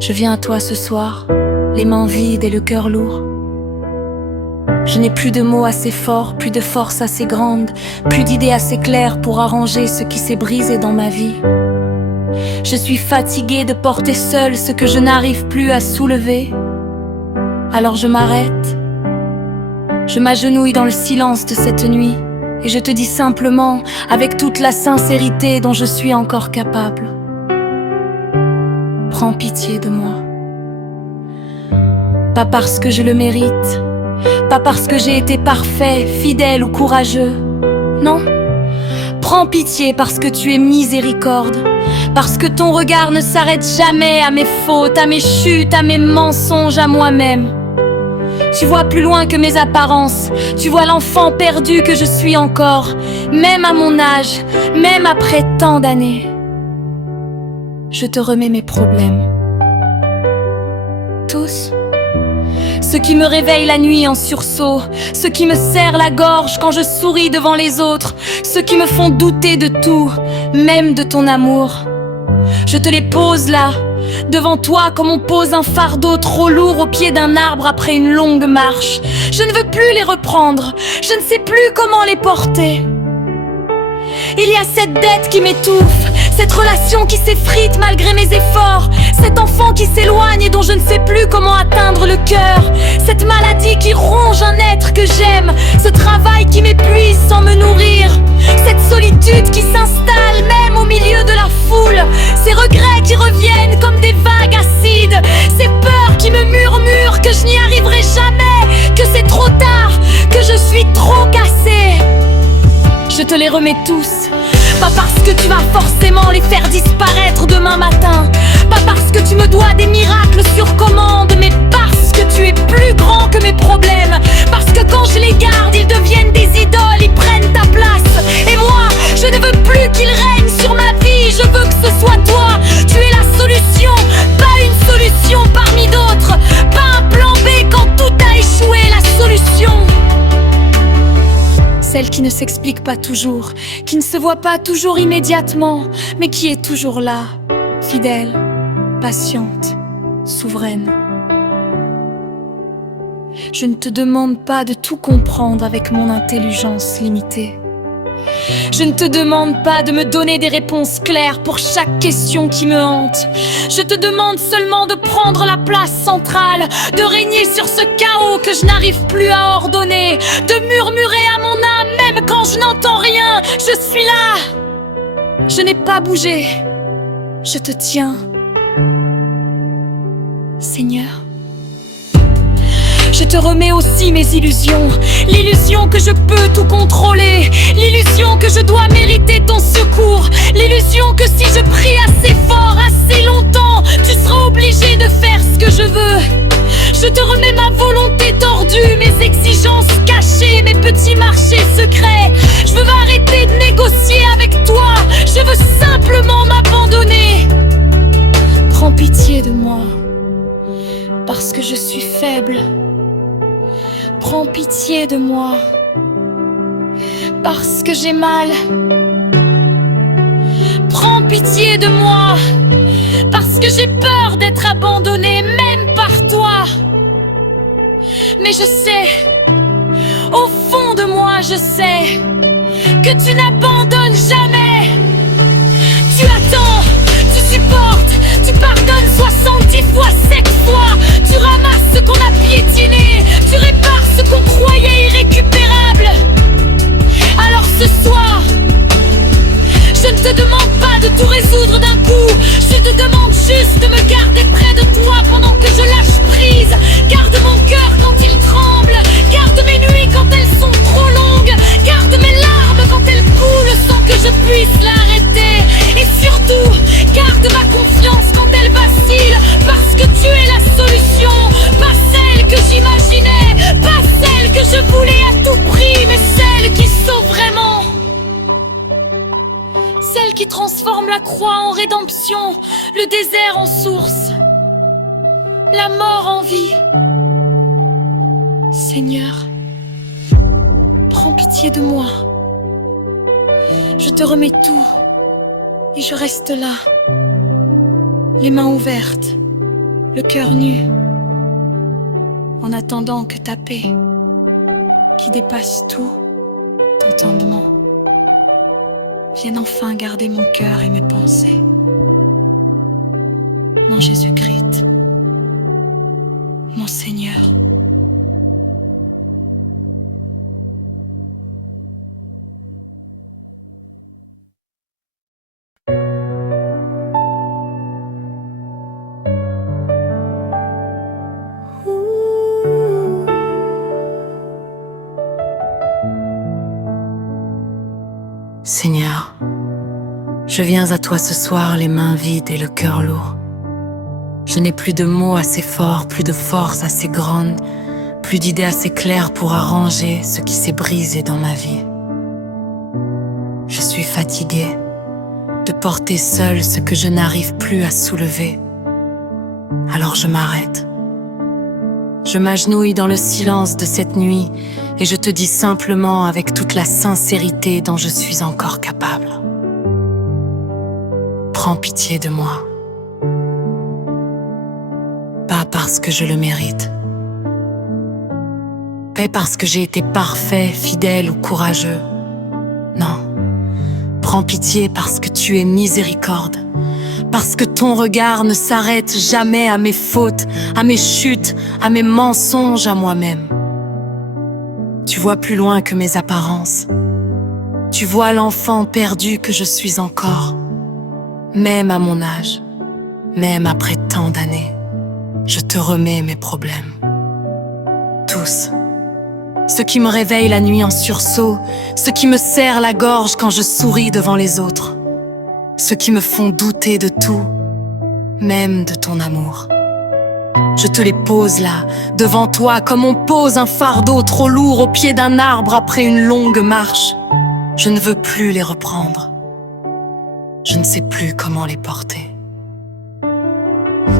Je viens à toi ce soir, les mains vides et le cœur lourd. Je n'ai plus de mots assez forts, plus de force assez grande, plus d'idées assez claires pour arranger ce qui s'est brisé dans ma vie. Je suis fatiguée de porter seule ce que je n'arrive plus à soulever. Alors je m'arrête, je m'agenouille dans le silence de cette nuit et je te dis simplement, avec toute la sincérité dont je suis encore capable: prends pitié de moi. Pas parce que je le mérite, pas parce que j'ai été parfait, fidèle ou courageux. Non, prends pitié parce que tu es miséricorde, parce que ton regard ne s'arrête jamais à mes fautes, à mes chutes, à mes mensonges, à moi-même. Tu vois plus loin que mes apparences, tu vois l'enfant perdu que je suis encore, même à mon âge, même après tant d'années. Je te remets mes problèmes. Tous. Ceux qui me réveillent la nuit en sursaut, ceux qui me serrent la gorge quand je souris devant les autres, ceux qui me font douter de tout, même de ton amour. Je te les pose là, devant toi, comme on pose un fardeau trop lourd au pied d'un arbre après une longue marche. Je ne veux plus les reprendre, je ne sais plus comment les porter. Il y a cette dette qui m'étouffe, cette relation qui s'effrite malgré mes efforts, cet enfant qui s'éloigne et dont je ne sais plus comment atteindre le cœur, cette maladie qui ronge un être que j'aime, ce travail qui m'épuise sans me nourrir, cette solitude qui s'installe même au milieu de la foule, ces regrets qui reviennent comme des vagues acides, ces peurs qui me murmurent que je n'y arriverai jamais, que c'est trop tard, que je suis trop cassée. Je te les remets tous, pas parce que tu vas forcément les faire disparaître demain matin, pas parce que tu me dois des miracles sur commande, mais parce que tu es plus grand que mes problèmes, parce que quand je les garde, ils deviennent des idoles, ils prennent ta place. Et moi, je ne veux plus qu'ils règnent sur ma vie, je veux que ce soit toi. Tu es la solution, pas une solution parmi d'autres, pas un plan B quand tout a échoué, la solution. Celle qui ne s'explique pas toujours, qui ne se voit pas toujours immédiatement, mais qui est toujours là, fidèle, patiente, souveraine. Je ne te demande pas de tout comprendre avec mon intelligence limitée. Je ne te demande pas de me donner des réponses claires pour chaque question qui me hante. Je te demande seulement de prendre la place centrale, de régner sur ce chaos que je n'arrive plus à ordonner, de murmurer à mon âme même quand je n'entends rien. Je suis là. Je n'ai pas bougé. Je te tiens, Seigneur. Je te remets aussi mes illusions, l'illusion que je peux tout contrôler, l'illusion que je dois mériter ton secours, l'illusion que si je prie assez fort, assez longtemps, tu seras obligé de faire ce que je veux. Je te remets ma volonté tordue, mes exigences cachées, mes petits marchés secrets. Je veux arrêter de négocier avec toi, je veux simplement m'abandonner. Prends pitié de moi, parce que je suis faible. Prends pitié de moi, parce que j'ai mal. Prends pitié de moi, parce que j'ai peur d'être abandonnée, même par toi. Mais je sais, au fond de moi je sais, que tu n'abandonnes jamais. Tu attends, tu supportes, tu pardonnes 70 fois, 7 fois. Tu ramasses ce qu'on a piétiné, tu répares ce qu'on croyait irrécupérable. Alors ce soir, je ne te demande pas de tout résoudre d'un coup, je te demande juste de me garder près de toi pendant que je lâche prise. Garde mon cœur quand il tremble, garde mes nuits quand elles sont trop longues, garde mes larmes quand elles coulent sans que je puisse l'arrêter. Et surtout, garde ma confiance quand elle vacille, parce que tu es la solution, pas celle que j'imaginais, pas celle que je voulais à tout prix, mais celle qui sauve vraiment. Celle qui transforme la croix en rédemption, le désert en source, la mort en vie. Seigneur, prends pitié de moi. Je te remets tout et je reste là, les mains ouvertes, le cœur nu, en attendant que ta paix, qui dépasse tout entendement, vienne enfin garder mon cœur et mes pensées. Mon Jésus-Christ, mon Seigneur. Seigneur, je viens à toi ce soir les mains vides et le cœur lourd. Je n'ai plus de mots assez forts, plus de force assez grande, plus d'idées assez claires pour arranger ce qui s'est brisé dans ma vie. Je suis fatiguée de porter seule ce que je n'arrive plus à soulever. Alors je m'arrête. Je m'agenouille dans le silence de cette nuit et je te dis simplement avec toute la sincérité dont je suis encore capable. Prends pitié de moi. Pas parce que je le mérite. Pas parce que j'ai été parfait, fidèle ou courageux. Non. Prends pitié parce que tu es miséricorde. Parce que ton regard ne s'arrête jamais à mes fautes, à mes chutes, à mes mensonges à moi-même. Tu vois plus loin que mes apparences. Tu vois l'enfant perdu que je suis encore. Même à mon âge, même après tant d'années, je te remets mes problèmes. Tous. Ceux qui me réveillent la nuit en sursaut, ceux qui me serrent la gorge quand je souris devant les autres. Ceux qui me font douter de tout, même de ton amour. Je te les pose là, devant toi, comme on pose un fardeau trop lourd au pied d'un arbre après une longue marche. Je ne veux plus les reprendre. Je ne sais plus comment les porter.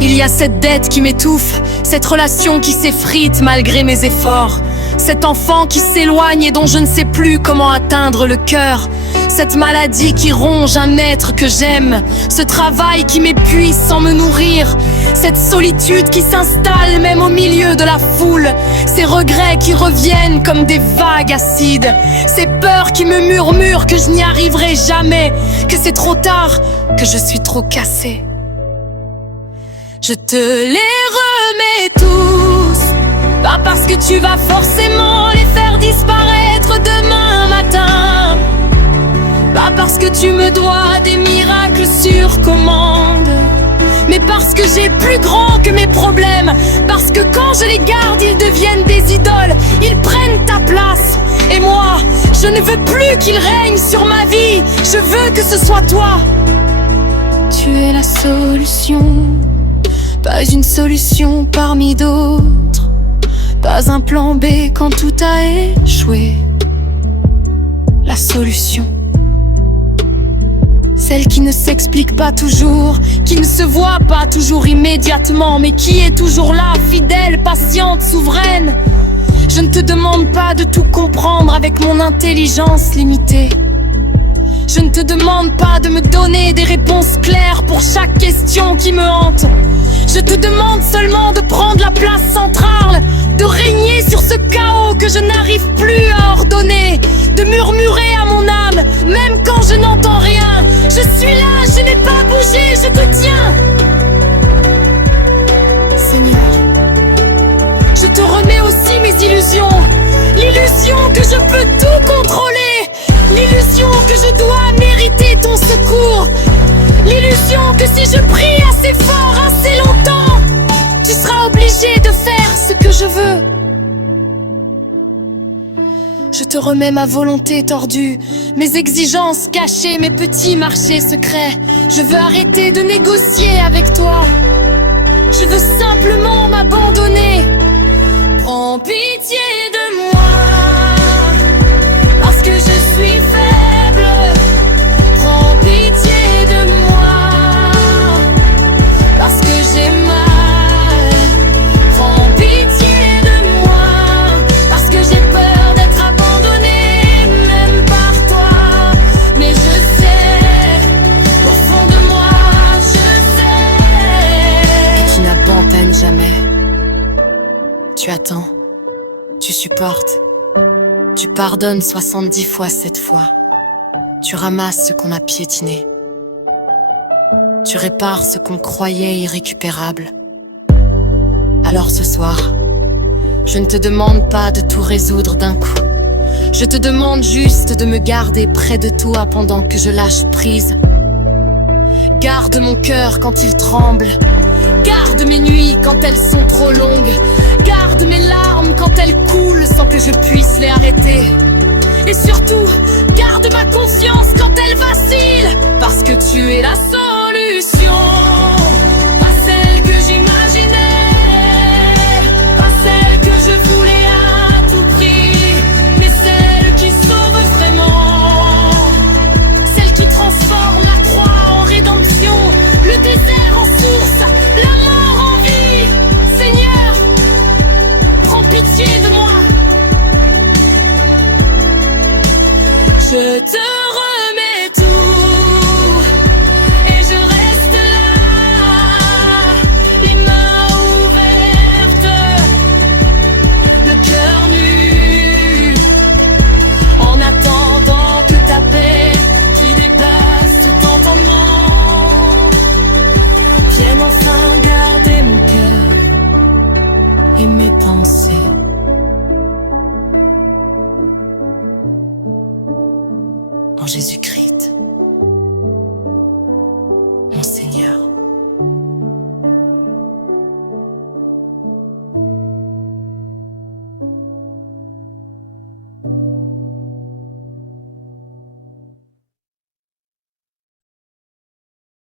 Il y a cette dette qui m'étouffe, cette relation qui s'effrite malgré mes efforts, cet enfant qui s'éloigne et dont je ne sais plus comment atteindre le cœur, cette maladie qui ronge un être que j'aime, ce travail qui m'épuise sans me nourrir, cette solitude qui s'installe même au milieu de la foule, ces regrets qui reviennent comme des vagues acides, ces peurs qui me murmurent que je n'y arriverai jamais, que c'est trop tard, que je suis trop cassée. Je te les remets tous, pas parce que tu vas forcément les faire disparaître demain matin, pas parce que tu me dois des miracles sur commande, mais parce que j'ai plus grand que mes problèmes, parce que quand je les garde, ils deviennent des idoles, ils prennent ta place. Et moi, je ne veux plus qu'ils règnent sur ma vie, je veux que ce soit toi. Tu es la solution. Pas une solution parmi d'autres, pas un plan B quand tout a échoué. La solution, celle qui ne s'explique pas toujours, qui ne se voit pas toujours immédiatement, mais qui est toujours là, fidèle, patiente, souveraine. Je ne te demande pas de tout comprendre avec mon intelligence limitée. Je ne te demande pas de me donner des réponses claires pour chaque question qui me hante. Je te demande seulement de prendre la place centrale, de régner sur ce chaos que je n'arrive plus à ordonner, de murmurer à mon âme, même quand je n'entends rien. Je suis là, je n'ai pas bougé, je te tiens. Seigneur, je te remets aussi mes illusions, l'illusion que je peux tout contrôler, l'illusion que je dois mériter ton secours, l'illusion que si je prie assez fort, assez longtemps, tu seras obligé de faire ce que je veux. Je te remets ma volonté tordue, mes exigences cachées, mes petits marchés secrets. Je veux arrêter de négocier avec toi. Je veux simplement m'abandonner. Prends pitié de moi, parce que je suis faible. Prends pitié de moi, parce que j'ai mal. Prends pitié de moi, parce que j'ai peur d'être abandonnée, même par toi. Mais je sais, au fond de moi, je sais que tu n'abandonnes jamais. Tu attends, tu supportes, tu pardonnes 70 fois 7 fois. Tu ramasses ce qu'on a piétiné. Tu répares ce qu'on croyait irrécupérable. Alors ce soir, je ne te demande pas de tout résoudre d'un coup. Je te demande juste de me garder près de toi pendant que je lâche prise. Garde mon cœur quand il tremble. Garde mes nuits quand elles sont trop longues. Garde mes larmes quand elles coulent sans que je puisse les arrêter. Et surtout, garde ma confiance quand elle vacille, parce que tu es la solution.